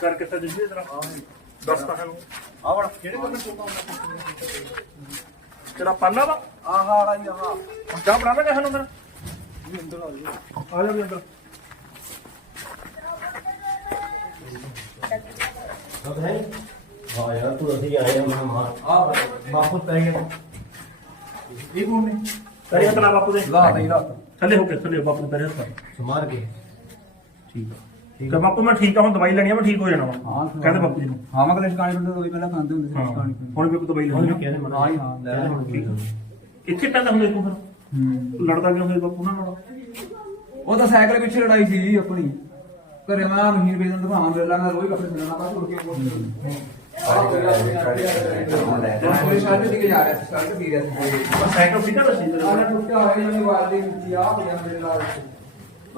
ਕਰ ਕਿੱਥੇ ਜਿੱਦੀ ਤੇਰਾ ਦੱਸ ਤਾਂ ਹੈ। ਆ ਵੜ ਕਿਹੜੇ ਕੋਲ ਚੋਕਾ ਤੇਰਾ ਪਾਲਾ ਵਾ? ਆ ਹਾੜਾ ਹੀ ਆ ਹੁਣ ਚਾਹ ਬਣਾ ਲਾਂਗੇ ਸਾਨੂੰ ਫਿਰ। ਵੀ ਅੰਦਰ ਆ ਜੀ ਆ ਜਾ ਵੀ ਅੰਦਰ। ਹਾਂ ਯਾਰ ਤੂੰ ਅਸੀਂ ਆਏ ਮੈਂ ਮਾਰ। ਆ ਵਾਪਸ ਪੈ ਗਿਆ। ਇਹ ਕੌਣ ਨੇ? ਕਰੀ ਹੱਥ ਬਾਪੂ ਦੇ। ਲਾ ਦੇ ਲਾ ਥੱਲੇ ਹੋ ਕੇ ਥੱਲੇ ਬਾਪੂ ਦੇ ਪੈਰੇ ਹੱਥ। ਸਮਾਰ ਕੇ। ਠੀਕ ਆ। ਠੀਕ ਆ। ਬਾਪੂ ਮੈਂ ਠੀਕ ਆ ਹੁਣ ਦਵਾਈ ਲੈਣੀ ਆ ਮੈਂ ਠੀਕ ਹੋ ਜਾਣਾ ਵਾ। ਹਾਂ ਕਹਿੰਦੇ ਬਾਪੂ ਜੀ ਨੂੰ। ਹਾਂ ਮੈਂ ਕਲੇਸ਼ ਕਾਣੀ ਪਿੰਡ ਤੋਂ ਵੀ ਪਹਿਲਾਂ ਖਾਂਦੇ ਹੁੰਦੇ ਸੀ ਪਿੰਡ ਹੁਣ ਵੀ ਦਵਾਈ ਹੁਣ ਲੈਣੀ ਆ। ਕਹਿੰਦੇ ਹਾਂ ਹੀ ਹਾਂ ਲੈ ਲੈ ਹੁਣ। ਠੀਕ। ਇੱਥੇ ਪੈਂਦਾ ਹੁੰਦਾ ਤੂੰ ਫਿਰ ਹੂੰ। ਲੜਦਾ ਕਿਉਂ ਹੋਇਆ ਬਾਪੂ ਨਾਲ? ਉਹ ਤਾਂ ਸਾਈਕਲ ਪਿੱਛੇ ਲੜਾਈ ਸੀ ਜੀ ਆਪਣੀ। ਘਰੇ ਮੈਂ ਮਹੀਨ ਵੇਚਣ ਦਿਖਾਵਾਂ ਮੇਰੇ ਨਾਲ ਰੋਜ਼ ਕੱਪੜੇ ਸਿਲਣਾ ਬਸ ਉੜ ਕੇ ਕੋਈ ਸ਼ਾਇਦ ਦਿਖ ਜਾ ਰਿਹਾ ਸੀ ਸ਼ਾਇਦ ਪੀ ਰਿਹਾ ਸੀ। ਬਸ ਸਾਈਕਲ ਸੀਗਾ ਨਾ ਸੀ? ਆਹ ਟੁੱਟਿਆ ਹੋਇਆ ਜਿਹਨੇ ਵਾਲ ਦੀ ਵਿੱਚ ਆ ਪਿਆ ਮੇਰੇ ਨਾਲ।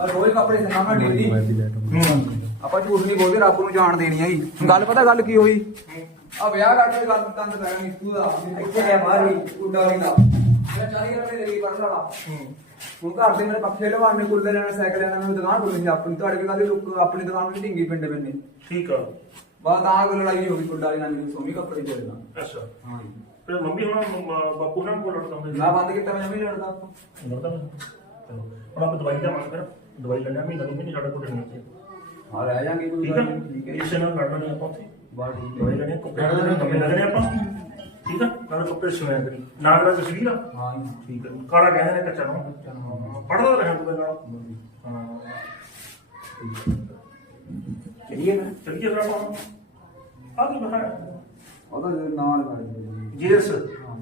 ਰੋਜ਼ ਕੱਪੜੇ ਡੇਲੀ ਹੂੰ। ਆਪਾਂ ਝੂਠ ਨਹੀਂ ਬੋਲਦੇ ਰੱਬ ਨੂੰ ਜਾਣ ਦੇਣੀ ਆ ਜੀ ਗੱਲ ਪਤਾ ਗੱਲ ਕੀ ਹੋਈ? ਆ ਵਿਆਹ ਕਰਕੇ ਗੱਲ ਤੰਦ ਪੈ ਗਈ ਤੂੰ ਦਾ ਇੱਥੇ ਹੈ ਬਾਹਰ ਵੀ ਕੁੰਡਾ ਵਾਲੀ ਦਾ। ਮੈਂ ਚਾਹੀ ਰੁਪਏ ਦੇ ਪੜਨ ਵਾਲਾ। ਹੁਣ ਘਰ ਦੇ ਮੇਰੇ ਪੱਖੇ ਲਵਾਉਣੇ ਕੁੱਲੇ ਲੈਣਾ ਸਾਈਕਲ ਲੈਣਾ ਮੈਨੂੰ ਦੁਕਾਨ ਖੋਲਣੀ ਆਪਣੀ। ਤੁਹਾਡੇ ਵੀ ਕਾਹਦੀ ਲੋਕ ਆਪਣੀ ਦੁਕਾਨ ਵੀ ਢਿੰਗੀ ਪਿੰਡ ਬੰਨੇ ਠੀਕ ਆ। ਬਾਅਦ ਤਾਂ ਕੋਈ ਲੜਾਈ ਹੋ ਗਈ ਕੁੰਡਾ ਵਾਲੀ ਨਾਲ ਮੈਨੂੰ ਸੋਮੀ ਕੱਪੜੇ ਦੇ ਦੇਣਾ। ਅੱਛਾ। ਹਾਂ ਜੀ। ਫਿਰ ਮੰਮੀ ਹੁਣ ਬਾਪੂ ਨਾਲ ਕੋਲ ਲੜਦਾ ਹੁੰਦਾ ਬੰਦ ਕੀਤਾ ਮੈਂ ਵੀ ਲੜਦਾ। ਆਪਾਂ ਲੜਦਾ ਵਾ? ਚਲੋ ਹੁਣ ਆਪਾਂ ਦਵਾਈ ਲਿਆਵਾਂਗੇ ਫਿਰ ਦਵਾਈ ਲੈਣਾ ਮਹੀਨਾ ਦੋ ਮਹੀਨੇ ਸਾਡੇ ਕੋਲ ਰਹਿਣੀ ਚਾਹੀਦੀ ਹਾਂ ਰਹਿ ਜਾਾਂਗੇ ਕੋਈ ਠੀਕ ਗੱਲ ਆ ਨਹੀਂ ਠੀਕ ਹੈ ਇਸੇ ਨਾਲ ਲੜਨਾ ਨਹੀਂ ਆਪਾਂ ਉੱਥੇ। ਬਾਤ ਠੀਕ ਦਵਾਈ ਹੈ ਲੈਣੀ ਕੱਪੜੇ ਲੈਣੇ ਕੱਪੜੇ ਲੱਗਣੇ ਆਪਾਂ। ਠੀਕ ਆ? ਨਾਲ ਕੱਪੜੇ ਸਵਾਇਆ ਕਰੀ ਨਾਲ ਦਾ ਤਸਵੀਰ ਆ। ਹਾਂ ਜੀ ਠੀਕ ਆ ਕਾਲਾ ਕਹਿੰਦੇ ਨੇ ਕੱਚਾ ਨੂੰ ਪੜਦਾ ਰਹਿਣਾ ਤੂੰ ਨਾਲ ਹਾਂ ਚਲਿਏ ਨਾ। ਚਲਿਏ ਫਿਰ ਆਪਾਂ। ਆ ਕੀ ਬਣਾ ਉਹਦਾ ਨਾਮ ਲਗਾ ਦੇ ਜੀਐਸ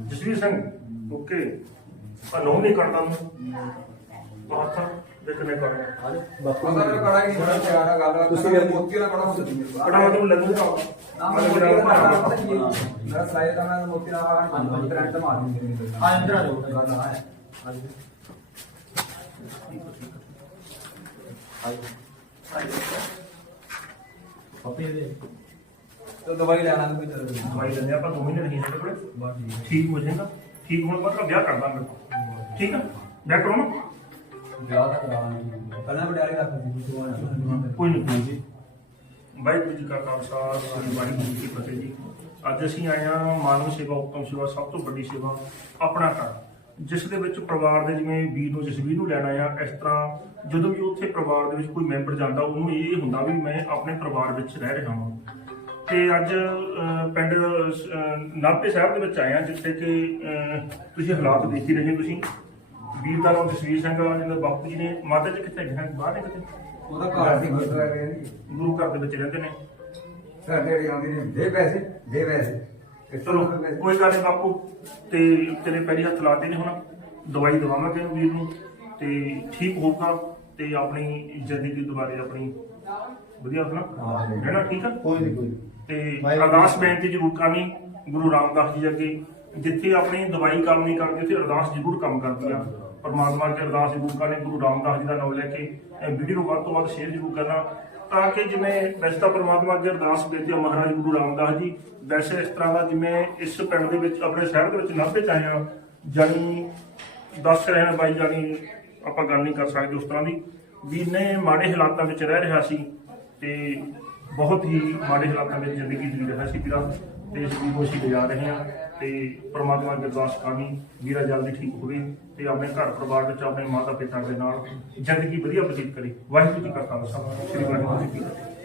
ਜਸਵੀਰ ਸਿੰਘ। ਓਕੇ। ਆ ਨੋ ਨਹੀਂ ਕਰਦਾ ਨੂੰ ਬਹੁਤ ਦੇਖਨੇ ਕਰਨਾ ਪਤਾ ਮੇਰਾ ਕੜਾ ਹੀ ਨਹੀਂ ਬੜਾ ਪਿਆਰ ਆ ਗੱਲ ਤੁਸੀਂ ਮੋਤੀ ਵਾਲਾ ਕੜਾ ਹੁੰਦਾ ਕੋਲ ਕੜਾ ਤੂੰ ਲੱਗੂਗਾ ਨਾ ਮੋਤੀ ਵਾਲਾ ਕੜਾ ਪਤਾ ਕੀ ਹੈ? ਮੇਰਾ ਸਾਈਜ਼ ਤਾਂ ਮੈਂ ਮੋਤੀ ਵਾਲਾ ਕੜਾ ਕਰੰਟ ਮਾਰ ਦਿੰਦੇ ਆ ਇੰਦਰ ਆ ਜਾਓ। ਗੱਲ ਆ। ਹੈ ਪਾਪੇ ਦੇ ਤੇ ਦਵਾਈ ਲੈਣਾ ਕੋਈ ਚੱਲ ਦਵਾਈ ਲੈਂਦੇ ਆਪਾਂ ਦੋ ਮਹੀਨੇ ਨਹੀਂ ਸਾਡੇ ਕੋਲੇ ਬਸ ਠੀਕ ਠੀਕ ਹੋ ਜਾਏਗਾ। ਠੀਕ ਹੋਣ ਮਤਲਬ ਵਿਆਹ ਕਰ ਦਾਂਗੇ ਠੀਕ ਆ? ਵਿਆਹ ਕਰੋ ਨਾ ਵਿਆਹ ਦਾ ਪਹਿਲਾਂ ਬਡਿਆਲੇ ਰੱਖ ਦਿੱਤੀ ਤੂੰ ਕੋਈ ਨਹੀਂ ਕੋਈ ਜੀ। ਵਾਹਿਗੁਰੂ ਜੀ ਕਾ ਖਾਲਸਾ ਸ੍ਰੀ ਵਾਹਿਗੁਰੂ ਜੀ ਕੀ ਫਤਿਹ ਜੀ। ਅੱਜ ਅਸੀਂ ਆਏ ਹਾਂ ਮਾਨਵ ਸੇਵਾ ਉਤਮ ਸੇਵਾ ਸਭ ਤੋਂ ਵੱਡੀ ਸੇਵਾ ਆਪਣਾ ਘਰ। ਜਿਸ ਦੇ ਵਿੱਚ ਪਰਿਵਾਰ ਦੇ ਜਿਵੇਂ ਵੀਰ ਨੂੰ ਜਸਵੀਰ ਨੂੰ ਲੈਣਾ ਆ ਇਸ ਤਰ੍ਹਾਂ ਜਦੋਂ ਵੀ ਉੱਥੇ ਪਰਿਵਾਰ ਦੇ ਵਿੱਚ ਕੋਈ ਮੈਂਬਰ ਜਾਂਦਾ ਉਹਨੂੰ ਇਹ ਹੁੰਦਾ ਵੀ ਮੈਂ ਆਪਣੇ ਪਰਿਵਾਰ ਵਿੱਚ ਰਹਿ ਰਿਹਾ ਹਾਂ। ਤੇ ਅੱਜ ਪਿੰਡ ਅਹ, ਨਾਭੇ ਸਾਹਿਬ ਦੇ ਵਿੱਚ ਆਏ ਹਾਂ ਜਿੱਥੇ ਕਿ ਅਹ, ਤੁਸੀਂ ਹਾਲਾਤ ਦੇਖ ਹੀ ਰਹੇ ਹੋ ਤੁਸੀਂ। ਵੀਰ ਦਾ ਨਾਮ ਜਸਵੀਰ ਸਿੰਘ ਆ ਜਿਹਦਾ ਬਾਪੂ ਜੀ ਨੇ ਮਾਤਾ ਜੀ ਕਿੱਥੇ ਗਏ ਹਨ? ਬਾਹਰ ਨੇ ਕਿਤੇ ਉਹਦਾ ਘਰ ਦੀ ਗੁਰਦੁਆਰਾ ਗਿਆ ਜੀ ਗੁਰੂ ਘਰ ਦੇ ਵਿੱਚ ਰਹਿੰਦੇ ਨੇ। ਸਾਡੇ ਜਿਹੜੇ ਆਉਂਦੇ ਨੇ ਦੇ ਪੈਸੇ ਦੇ ਪੈਸੇ। ਤੇ ਚਲੋ ਕੋਈ ਗੱਲ ਨਹੀਂ ਬਾਪੂ ਤੇ ਤੇਰੇ ਪੈਰੀ ਹੱਥ ਲਾਤੇ ਨੇ ਹੁਣ। ਦਵਾਈ ਦਵਾਵਾਂਗੇ ਵੀਰ ਨੂੰ ਤੇ ਠੀਕ ਹੋਊਗਾ ਤੇ ਆਪਣੀ ਜ਼ਿੰਦਗੀ ਦੁਬਾਰੇ ਆਪਣੀ ਵਧੀਆ ਆਪਣਾ। ਰਹਿਣਾ ਠੀਕ ਆ? ਕੋਈ ਨਹੀਂ ਕੋਈ ਤੇ ਅਰਦਾਸ ਬੇਨਤੀ ਜ਼ਰੂਰ ਕਰਨੀ ਗੁਰੂ ਰਾਮਦਾਸ ਜੀ ਅੱਗੇ ਜਿੱਥੇ ਆਪਣੀ ਦਵਾਈ ਕੰਮ ਨਹੀਂ ਕਰਦੇ ਉੱਥੇ ਅਰਦਾਸ ਜ਼ਰੂਰ ਕੰਮ ਕਰਦੀ ਆ। ਪਰਮਾਤਮਾ ਅੱਗੇ ਅਰਦਾਸ ਜ਼ਰੂਰ ਕਰਨੀ, ਗੁਰੂ ਰਾਮਦਾਸ ਜੀ ਦਾ ਨਾਮ ਲੈ ਕੇ ਵੀਡੀਓ ਨੂੰ ਵੱਧ ਤੋਂ ਵੱਧ ਸ਼ੇਅਰ ਜ਼ਰੂਰ ਕਰਨਾ, ਤਾਂ ਕਿ ਜਿਵੇਂ ਵੈਸੇ ਤਾਂ ਪਰਮਾਤਮਾ ਅੱਗੇ ਅਰਦਾਸ ਬੇਨਤੀ ਮਹਾਰਾਜ ਗੁਰੂ ਰਾਮਦਾਸ ਜੀ, ਵੈਸੇ ਇਸ ਤਰ੍ਹਾਂ ਦਾ ਜਿਵੇਂ ਇਸ ਪਿੰਡ ਦੇ ਵਿੱਚ, ਆਪਣੇ ਸ਼ਹਿਰ ਦੇ ਵਿੱਚ ਨਾਭੇ ਚ ਆਏ ਆ ਜਾਨੀ ਦੱਸ ਰਹੇ ਨੇ ਬਾਈ ਜਾਨੀ ਆਪਾਂ ਗੱਲ ਨਹੀਂ ਕਰ ਸਕਦੇ ਉਸ ਤਰ੍ਹਾਂ ਦੀ, ਵੀ ਨੇ ਮਾੜੇ ਹਾਲਾਤਾਂ ਵਿੱਚ ਰਹਿ ਰਿਹਾ ਸੀ ਤੇ ਬਹੁਤ ਹੀ ਮਾੜੇ ਹਾਲਾਤਾਂ ਵਿੱਚ ਜ਼ਿੰਦਗੀ ਜੀ ਰਿਹਾ ਸੀ ਵੀਰਾ, ਤੇ ਇਸ ਦੀ ਕੋਸ਼ਿਸ਼ ਗੁਜ਼ਾਰ ਰਹੇ ਹਾਂ। ਤੇ ਪ੍ਰਮਾਤਮਾ ਅੱਗੇ ਅਰਦਾਸ ਕਰਨੀ ਵੀਰਾ ਜਲਦੀ ਠੀਕ ਹੋਵੇ ਤੇ ਆਪਣੇ ਘਰ ਪਰਿਵਾਰ ਵਿੱਚ ਆਪਣੇ ਮਾਤਾ ਪਿਤਾ ਦੇ ਨਾਲ ਜ਼ਿੰਦਗੀ ਵਧੀਆ ਬਤੀਤ ਕਰੇ। ਵਾਹਿਗੁਰੂ ਜੀ ਕਾ ਖਾਲਸਾ, ਸ੍ਰੀ ਵਾਹਿਗੁਰੂ ਜੀ ਕੀ ਫਤਿਹ।